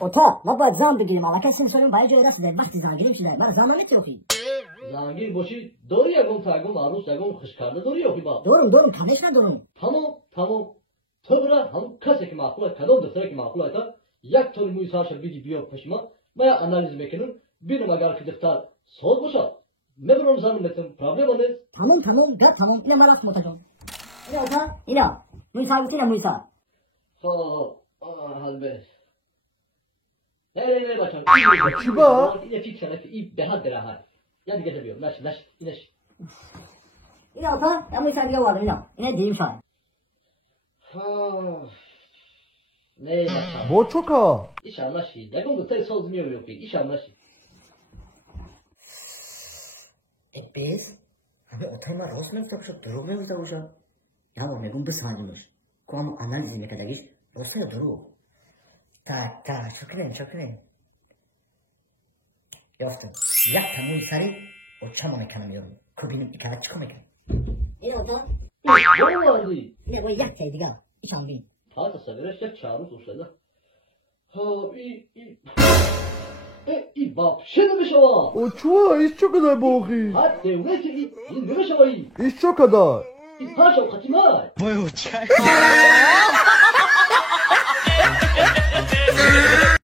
Ota, ne باید زن بگیریم اما کسی سریم باید جای دست دهید وقتی زنگیریم شده من زمان نتیوخی زنگیر باشی داری یکم تگم عروس یکم خوش کرده داری یا با دورم کمش ندورم tamam تو برا هم کسی که معقوله کدام دفتره که معقوله تا یک طور موی سرش بیدی بیا پشما من analiz میکنم ببینم اگر که دفتر سال باشه میبرم زنم نتم پرابلم نیست tamam gel tamam yine merak mı otacağım yine ota yine Musa gitsene Musa halbe ne bakın Çiba yine fikir ne iyi behat deraha ya diye geliyor naş yine ota ya Musa diye vardı yine diyeyim sana ne bakın Boçoka İnşallah şey. Yakın bu tek sözüm yok. İnşallah şey. biz abi otayma Rosnov çok çok durumu yok zaten ya o ne bu sanıyormuş kuam analizine kadar git Rosnov duru ta çok ne Yoftum yak tamu sari o çamı mekanımıyorum kubinin ikala çıkamakan yine ota Vallahi. yine bu yak çaydı ga içan bin Tadı severek ya çağırır uçladı. İyi bak. Şimdi bir şey var. O çuva iş çok kadar boğu Hadi devleti iyi. Bir şey var iyi. İş çok kadar Ha çok kaçma. Vay uçak.